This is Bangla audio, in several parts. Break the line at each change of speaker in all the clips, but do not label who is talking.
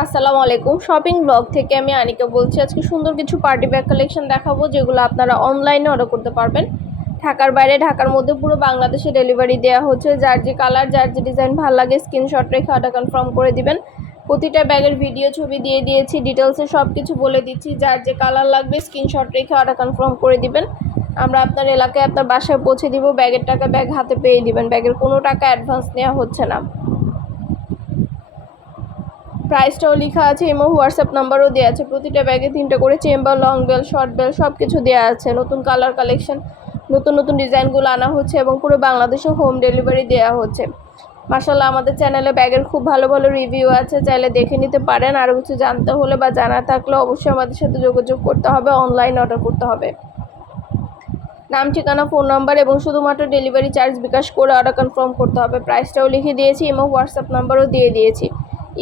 আসসালামু আলাইকুম। শপিং ব্লগ থেকে আমি আনিকা বলছি, আজকে সুন্দর কিছু পার্টি ব্যাগ কালেকশন দেখাবো, যেগুলো আপনারা অনলাইনে অর্ডার করতে পারবেন। ঢাকার বাইরে, ঢাকার মধ্যে পুরো বাংলাদেশে ডেলিভারি দেওয়া হচ্ছে। যার যে কালার যার যে ডিজাইন ভালো লাগে স্ক্রিনশট রেখে অর্ডার কনফার্ম করে দিবেন। প্রতিটা ব্যাগের ভিডিও ছবি দিয়ে দিয়েছি ডিটেলসে সব কিছু বলে দিচ্ছি। যার যে কালার লাগবে স্ক্রিনশট রেখে অর্ডার কনফার্ম করে দিবেন। আমরা আপনার এলাকায় আপনার বাসায় পৌঁছে দিব। ব্যাগের টাকা ব্যাগ হাতে পেয়ে দিবেন। ব্যাগের কোনো টাকা অ্যাডভান্স নেওয়া হচ্ছে না। প্রাইসটাও লেখা আছে এবং হোয়াটসঅ্যাপ নাম্বারও দেওয়া আছে, প্রতিটা ব্যাগে তিনটে করে chamber long belt short belt সব কিছু দেওয়া আছে, নতুন কালার কালেকশন নতুন নতুন ডিজাইনগুলো আনা হচ্ছে এবং পুরো বাংলাদেশে হোম ডেলিভারি দেওয়া হচ্ছে। মাসাল্লাহ আমাদের চ্যানেলে ব্যাগের খুব ভালো ভালো রিভিউ আছে, চাইলে দেখে নিতে পারেন। আরও কিছু জানতে হলে বা জানা থাকলে অবশ্যই আমাদের সাথে যোগাযোগ করতে হবে অনলাইন অর্ডার করতে হবে। নাম, ঠিকানা ফোন নাম্বার এবং শুধুমাত্র ডেলিভারি চার্জ বিকাশ করে অর্ডার কনফার্ম করতে হবে। প্রাইসটাও লিখে দিয়েছি এবং হোয়াটসঅ্যাপ নাম্বারও দিয়ে দিয়েছি।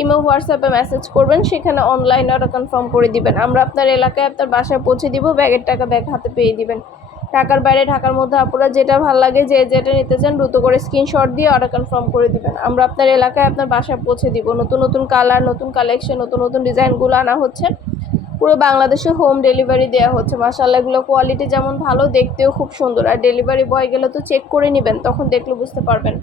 ইমো, হোয়াটসঅ্যাপে মেসেজ করবেন, সেখানে অনলাইন অর্ডার কনফার্ম করে দিবেন। আমরা আপনার এলাকায় আপনার বাসায় পৌঁছে দিব, ব্যাগের টাকা ব্যাগ হাতে পেয়ে দিবেন। ঢাকার বাইরে, ঢাকার মধ্যে আপনারা যেটা ভালো লাগে, যে যেটা নিতে চান, দ্রুত করে স্ক্রিনশট দিয়ে অর্ডার কনফার্ম করে দিবেন। আমরা আপনার এলাকায় আপনার বাসায় পৌঁছে দিব। নতুন নতুন কালার নতুন কালেকশন নতুন নতুন ডিজাইনগুলো আনা হচ্ছে। পুরো বাংলাদেশে হোম ডেলিভারি দেওয়া হচ্ছে। মাসাল্লাহ এগুলো কোয়ালিটি যেমন ভালো, দেখতেও খুব সুন্দর। আর ডেলিভারি বয় গেলে তো চেক করে নেবেন, তখন দেখলে বুঝতে পারবেন।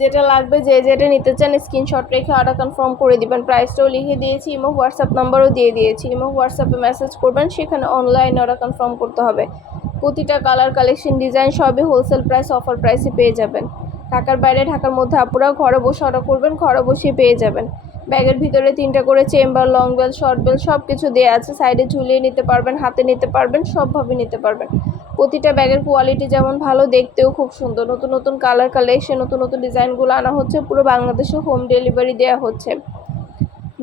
যেটা লাগবে যে যেটা নিতে চান স্ক্রিনশট রেখে অর্ডার কনফার্ম করে দিবেন। প্রাইসটাও লিখে দিয়েছি ইমো হোয়াটসঅ্যাপ নাম্বারও দিয়ে দিয়েছি। ইমো হোয়াটসঅ্যাপে মেসেজ করবেন, সেখানে অনলাইন অর্ডার কনফার্ম করতে হবে। প্রতিটা কালার কালেকশন ডিজাইন সবই হোলসেল প্রাইস অফার প্রাইসে পেয়ে যাবেন। ঢাকার বাইরে, ঢাকার মধ্যে আপুরা ঘরে বসে অর্ডার করবেন, ঘরে বসে পেয়ে যাবেন। ব্যাগের ভিতরে তিনটা করে chamber long belt short belt সব কিছু দেওয়া আছে সাইডে ঝুলিয়ে নিতে পারবেন, হাতে নিতে পারবেন, সবভাবে নিতে পারবেন। প্রতিটা ব্যাগের কোয়ালিটি যেমন ভালো, দেখতেও খুব সুন্দর। নতুন নতুন কালার কালেকশন নতুন নতুন ডিজাইনগুলো আনা হচ্ছে, পুরো বাংলাদেশে হোম ডেলিভারি দেওয়া হচ্ছে।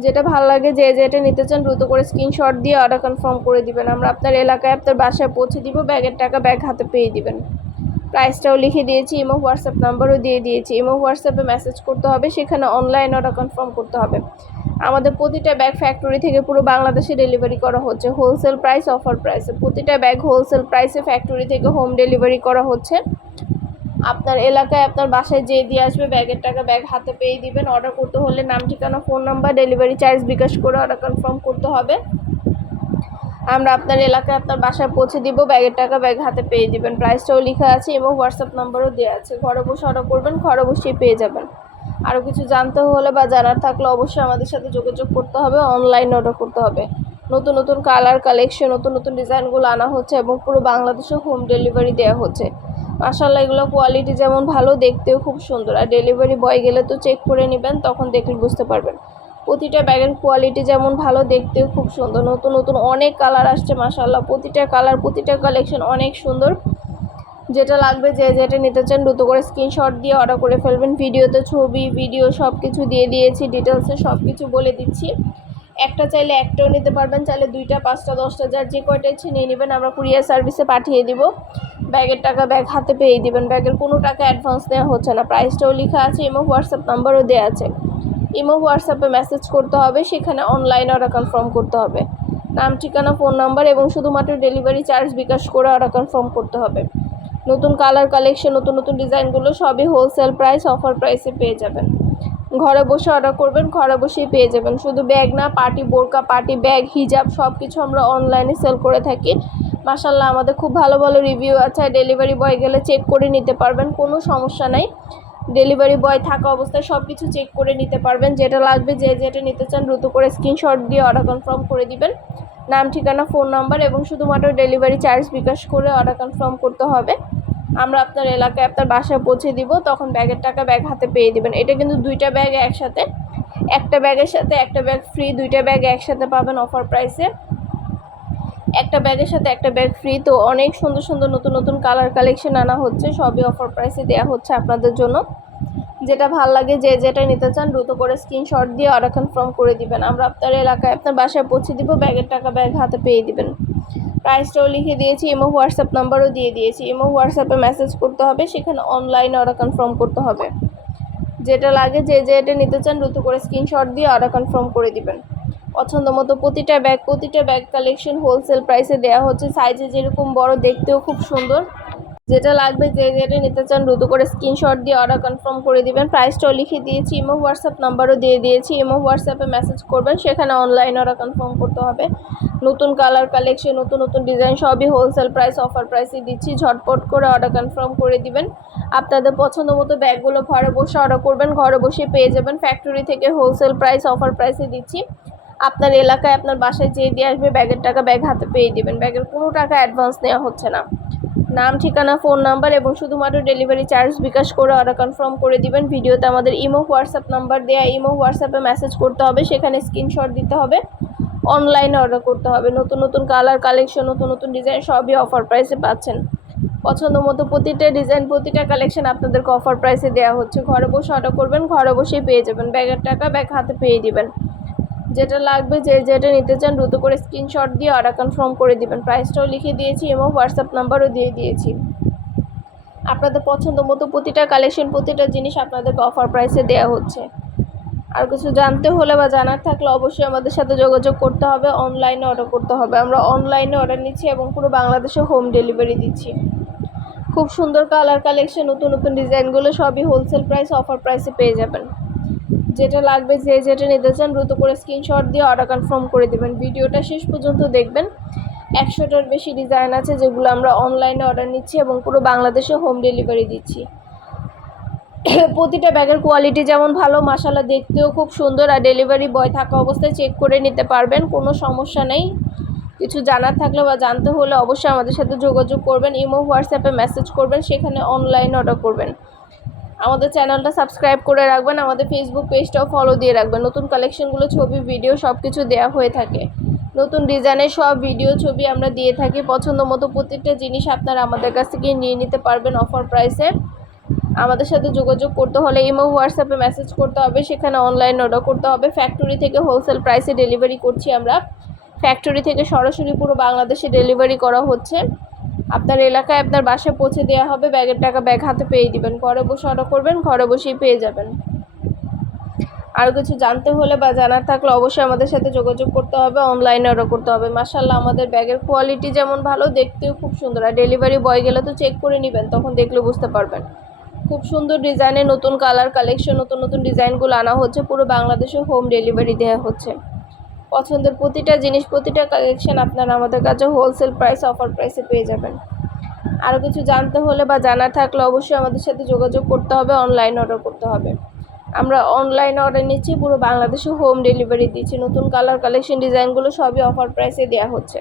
যেটা ভালো লাগে যে যেটা নিতে চান, দ্রুত করে স্ক্রিনশট দিয়ে অর্ডার কনফার্ম করে দিবেন। আমরা আপনার এলাকায় আপনার বাসায় পৌঁছে দিব, ব্যাগের টাকা ব্যাগ হাতে পেয়ে দিবেন। প্রাইসটাও লিখে দিয়েছি ইমো হোয়াটসঅ্যাপ নাম্বারও দিয়ে দিয়েছি। ইমো হোয়াটসঅ্যাপে মেসেজ করতে হবে, সেখানে অনলাইন অর্ডার কনফার্ম করতে হবে। আমাদের প্রতিটা ব্যাগ ফ্যাক্টরি থেকে পুরো বাংলাদেশে ডেলিভারি করা হচ্ছে। হোলসেল প্রাইস অফার প্রাইসে প্রতিটা ব্যাগ হোলসেল প্রাইসে ফ্যাক্টরি থেকে হোম ডেলিভারি করা হচ্ছে। আপনার এলাকায় আপনার বাসায় যে দিয়ে আসবে, ব্যাগের টাকা ব্যাগ হাতে পেয়ে দিবেন। অর্ডার করতে হলে নাম, ঠিকানা phone number delivery charge bKash করে অর্ডার কনফার্ম করতে হবে। আমরা আপনার এলাকায় আপনার বাসায় পৌঁছে দিব, ব্যাগের টাকা ব্যাগ হাতে পেয়ে দিবেন। প্রাইসটাও লেখা আছে এবং হোয়াটসঅ্যাপ নাম্বারও দেওয়া আছে। ঘরে বসে অর্ডার করবেন, ঘরে বসেই পেয়ে যাবেন। আরও কিছু জানতে হলে বা জানার থাকলে অবশ্যই আমাদের সাথে যোগাযোগ করতে হবে অনলাইন অর্ডার করতে হবে। নতুন নতুন কালার কালেকশন নতুন নতুন ডিজাইনগুলো আনা হচ্ছে এবং পুরো বাংলাদেশে হোম ডেলিভারি দেওয়া হচ্ছে। মাসাল্লাহ এগুলো কোয়ালিটি যেমন ভালো, দেখতেও খুব সুন্দর। আর ডেলিভারি বয় গেলে তো চেক করে নেবেন, তখন দেখলে বুঝতে পারবেন। প্রতিটা ব্যাগের কোয়ালিটি যেমন ভালো, দেখতেও খুব সুন্দর। নতুন নতুন অনেক কালার আসছে মাসাল্লাহ প্রতিটা কালার প্রতিটা কালেকশন অনেক সুন্দর। যেটা লাগবে যে যেটা নিতে চান দ্রুত করে স্ক্রিনশট দিয়ে অর্ডার করে ফেলবেন। ভিডিওতে ছবি ভিডিও সব কিছু দিয়ে দিয়েছি ডিটেলসে সব কিছু বলে দিচ্ছি। একটা চাইলে একটাও নিতে পারবেন, চাইলে দুইটা, পাঁচটা, দশটা, যার যে কয়টা ইচ্ছে নিয়ে নেবেন, আমরা কুরিয়ার সার্ভিসে পাঠিয়ে দিব। ব্যাগের টাকা ব্যাগ হাতে পেয়ে দিবেন। ব্যাগের কোনো টাকা অ্যাডভান্স নেওয়া হচ্ছে না। প্রাইসটাও লেখা আছে এবং হোয়াটসঅ্যাপ নাম্বারও দেওয়া আছে। ইমো হোয়াটসঅ্যাপে মেসেজ করতে হবে, সেখানে অনলাইন অর্ডার কনফার্ম করতে হবে। নাম, ঠিকানা ফোন নাম্বার এবং শুধুমাত্র ডেলিভারি চার্জ বিকাশ করে অর্ডার কনফার্ম করতে হবে। নতুন কালার কালেকশন নতুন নতুন ডিজাইনগুলো সবই হোলসেল প্রাইস অফার প্রাইসে পেয়ে যাবেন। ঘরে বসে অর্ডার করবেন, ঘরে বসেই পেয়ে যাবেন। শুধু ব্যাগ না পার্টি বোরকা পার্টি ব্যাগ হিজাব সব কিছু আমরা অনলাইনে সেল করে থাকি। মাসাল্লাহ আমাদের খুব ভালো ভালো রিভিউ আছে। ডেলিভারি বয় গেলে চেক করে নিতে পারবেন, কোনো সমস্যা নাই। ডেলিভারি বয় থাকা অবস্থায় সব কিছু চেক করে নিতে পারবেন। যেটা লাগবে, যে যেটা নিতে চান, দ্রুত করে স্ক্রিনশট দিয়ে অর্ডার কনফার্ম করে দিবেন। নাম, ঠিকানা ফোন নাম্বার এবং শুধুমাত্র ডেলিভারি চার্জ বিকাশ করে অর্ডার কনফার্ম করতে হবে। আমরা আপনার এলাকায় আপনার বাসায় পৌঁছে দিব, তখন ব্যাগের টাকা ব্যাগ হাতে পেয়ে দিবেন। এটা কিন্তু দুইটা ব্যাগ একসাথে। একটা ব্যাগের সাথে একটা ব্যাগ ফ্রি দুইটা ব্যাগ একসাথে পাবেন অফার প্রাইসে একটা ব্যাগের সাথে একটা ব্যাগ ফ্রি তো অনেক সুন্দর সুন্দর নতুন নতুন কালার কালেকশন আনা হচ্ছে, সবই অফার প্রাইসে দেওয়া হচ্ছে আপনাদের জন্য। যেটা ভালো লাগে, যে যেটা নিতে চান দ্রুত করে স্ক্রিনশট দিয়ে অর্ডার কনফার্ম করে দিবেন। আমরা আপনার এলাকায় আপনার বাসায় পৌঁছে দিব, ব্যাগের টাকা ব্যাগ হাতে পেয়ে দিবেন। প্রাইসটাও লিখে দিয়েছি ইমো হোয়াটসঅ্যাপ নাম্বারও দিয়ে দিয়েছি। ইমো হোয়াটসঅ্যাপে মেসেজ করতে হবে, সেখানে অনলাইনে অর্ডার কনফার্ম করতে হবে। যেটা লাগে যে যেটা নিতে চান, দ্রুত করে স্ক্রিনশট দিয়ে অর্ডার কনফার্ম করে দিবেন। পছন্দ মতো প্রতিটা ব্যাগ প্রতিটা ব্যাগ কালেকশন হোলসেল প্রাইসে দেওয়া হচ্ছে। সাইজে যেরকম বড়, দেখতেও খুব সুন্দর। যেটা লাগবে যে যেটা নিতে চান, দ্রুত করে স্ক্রিনশট দিয়ে অর্ডার কনফার্ম করে দিবেন। প্রাইসটাও লিখে দিয়েছি ইমো হোয়াটসঅ্যাপ নাম্বারও দিয়ে দিয়েছি। ইমো হোয়াটসঅ্যাপে মেসেজ করবেন, সেখানে অনলাইন অর্ডার কনফার্ম করতে হবে। নতুন কালার কালেকশন নতুন নতুন ডিজাইন সবই হোলসেল প্রাইস অফার প্রাইসে দিচ্ছি। ঝটপট করে অর্ডার কনফার্ম করে দিবেন। আপনাদের পছন্দ মতো ব্যাগগুলো ঘরে বসে অর্ডার করবেন, ঘরে বসে পেয়ে যাবেন। ফ্যাক্টরি থেকে হোলসেল প্রাইস অফার প্রাইসে দিচ্ছি। আপনার এলাকায়, আপনার বাসায় যেয়ে দিয়ে আসবে, ব্যাগের টাকা ব্যাগ হাতে পেয়ে দিবেন। ব্যাগের কোনো টাকা অ্যাডভান্স নেওয়া হচ্ছে না। নাম, ঠিকানা ফোন নাম্বার এবং শুধুমাত্র ডেলিভারি চার্জ বিকাশ করে অর্ডার কনফার্ম করে দিবেন। ভিডিওতে আমাদের ইমো, হোয়াটসঅ্যাপ নাম্বার দেওয়া ইমো, হোয়াটসঅ্যাপে মেসেজ করতে হবে। সেখানে স্ক্রিনশট দিতে হবে। অনলাইনে অর্ডার করতে হবে। নতুন নতুন কালার কালেকশন নতুন নতুন ডিজাইন সবই অফার প্রাইসে পাচ্ছেন। পছন্দ মতো প্রতিটা ডিজাইন প্রতিটা কালেকশন আপনাদেরকে অফার প্রাইসে দেওয়া হচ্ছে। ঘরে বসে অর্ডার করবেন, ঘরে বসেই পেয়ে যাবেন। ব্যাগের টাকা ব্যাগ হাতে পেয়ে দিবেন। যেটা লাগবে, যে যেটা নিতে চান দ্রুত করে স্ক্রিনশট দিয়ে অর্ডার কনফার্ম করে দিবেন। প্রাইসটাও লিখে দিয়েছি এবং হোয়াটসঅ্যাপ নাম্বারও দিয়ে দিয়েছি। আপনাদের পছন্দ মতো প্রতিটা কালেকশন প্রতিটা জিনিস আপনাদেরকে অফার প্রাইসে দেওয়া হচ্ছে। আর কিছু জানতে হলে বা জানার থাকলে অবশ্যই আমাদের সাথে যোগাযোগ করতে হবে অনলাইনে অর্ডার করতে হবে। আমরা অনলাইনে অর্ডার নিচ্ছি এবং পুরো বাংলাদেশে হোম ডেলিভারি দিচ্ছি। খুব সুন্দর কালার কালেকশন নতুন নতুন ডিজাইনগুলো সবই হোলসেল প্রাইস অফার প্রাইসে পেয়ে যাবেন। যেটা লাগবে যে যেটা নিতে চান, দ্রুত করে স্ক্রিনশট দিয়ে অর্ডার কনফার্ম করে দেবেন। ভিডিওটা শেষ পর্যন্ত দেখবেন। একশোটার বেশি ডিজাইন আছে যেগুলো আমরা অনলাইনে অর্ডার নিচ্ছি এবং পুরো বাংলাদেশে হোম ডেলিভারি দিচ্ছি। প্রতিটা ব্যাগের কোয়ালিটি যেমন ভালো মশালা দেখতেও খুব সুন্দর আর ডেলিভারি বয় থাকা অবস্থায় চেক করে নিতে পারবেন, কোনো সমস্যা নেই। কিছু জানার থাকলে বা জানতে হলে অবশ্যই আমাদের সাথে যোগাযোগ করবেন, ইমো, হোয়াটসঅ্যাপে মেসেজ করবেন, সেখানে অনলাইন অর্ডার করবেন। আমাদের চ্যানেলটা সাবস্ক্রাইব করে রাখবেন, আমাদের ফেসবুক পেজটাও ফলো দিয়ে রাখবেন। নতুন কালেকশনগুলো ছবি ভিডিও সব কিছু দেওয়া হয়ে থাকে। নতুন ডিজাইনের সব ভিডিও ছবি আমরা দিয়ে থাকি। পছন্দ মতো প্রত্যেকটা জিনিস আপনারা আমাদের কাছ থেকে নিয়ে নিতে পারবেন অফার প্রাইসে আমাদের সাথে যোগাযোগ করতে হলে ইমো, হোয়াটসঅ্যাপে মেসেজ করতে হবে, সেখানে অনলাইন অর্ডার করতে হবে। ফ্যাক্টরি থেকে হোলসেল প্রাইসে ডেলিভারি করছি আমরা। ফ্যাক্টরি থেকে সরাসরি পুরো বাংলাদেশে ডেলিভারি করা হচ্ছে। আপনার এলাকায় আপনার বাসায় পৌঁছে দেওয়া হবে, ব্যাগের টাকা ব্যাগ হাতে পেয়ে দিবেন। ঘরে বসে অর্ডার করবেন, ঘরে বসেই পেয়ে যাবেন। আরও কিছু জানতে হলে বা জানার থাকলে অবশ্যই আমাদের সাথে যোগাযোগ করতে হবে অনলাইনে অর্ডার করতে হবে। মাসাল্লাহ আমাদের ব্যাগের কোয়ালিটি যেমন ভালো, দেখতেও খুব সুন্দর। আর ডেলিভারি বয় গেলে তো চেক করে নেবেন, তখন দেখলে বুঝতে পারবেন। খুব সুন্দর ডিজাইনের নতুন কালার কালেকশন নতুন নতুন ডিজাইনগুলো আনা হচ্ছে। পুরো বাংলাদেশে হোম ডেলিভারি দেওয়া হচ্ছে। পছন্দের প্রতিটা জিনিস, প্রতিটা কালেকশন আপনারা আমাদের কাছে হোলসেল প্রাইস অফার প্রাইসে পেয়ে যাবেন। আরও কিছু জানতে হলে বা জানার থাকলে অবশ্যই আমাদের সাথে যোগাযোগ করতে হবে অনলাইন অর্ডার করতে হবে। আমরা অনলাইন অর্ডার নিচ্ছি, পুরো বাংলাদেশে হোম ডেলিভারি দিচ্ছি। নতুন কালার কালেকশন ডিজাইনগুলো সবই অফার প্রাইসে দেওয়া হচ্ছে।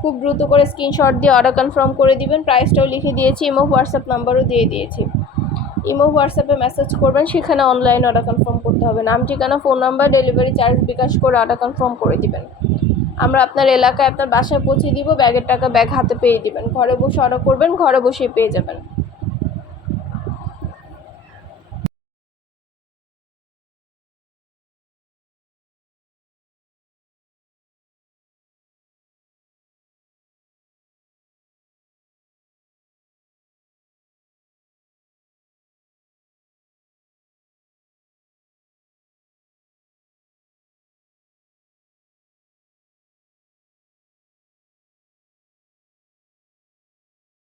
খুব দ্রুত করে স্ক্রিনশট দিয়ে অর্ডার কনফার্ম করে দিবেন। প্রাইসটাও লিখে দিয়েছি এবং হোয়াটসঅ্যাপ নাম্বারও দিয়ে দিয়েছি। ইমো, হোয়াটসঅ্যাপে মেসেজ করবেন, সেখানে অনলাইন অর্ডার কনফার্ম করতে হবে। নাম, ঠিকানা phone number delivery charge bKash করে অর্ডার কনফার্ম করে দিবেন। আমরা আপনার এলাকায় আপনার বাসায় পৌঁছে দিব, ব্যাগের টাকা ব্যাগ হাতে পেয়ে দিবেন। ঘরে বসে অর্ডার করবেন, ঘরে বসে পেয়ে যাবেন।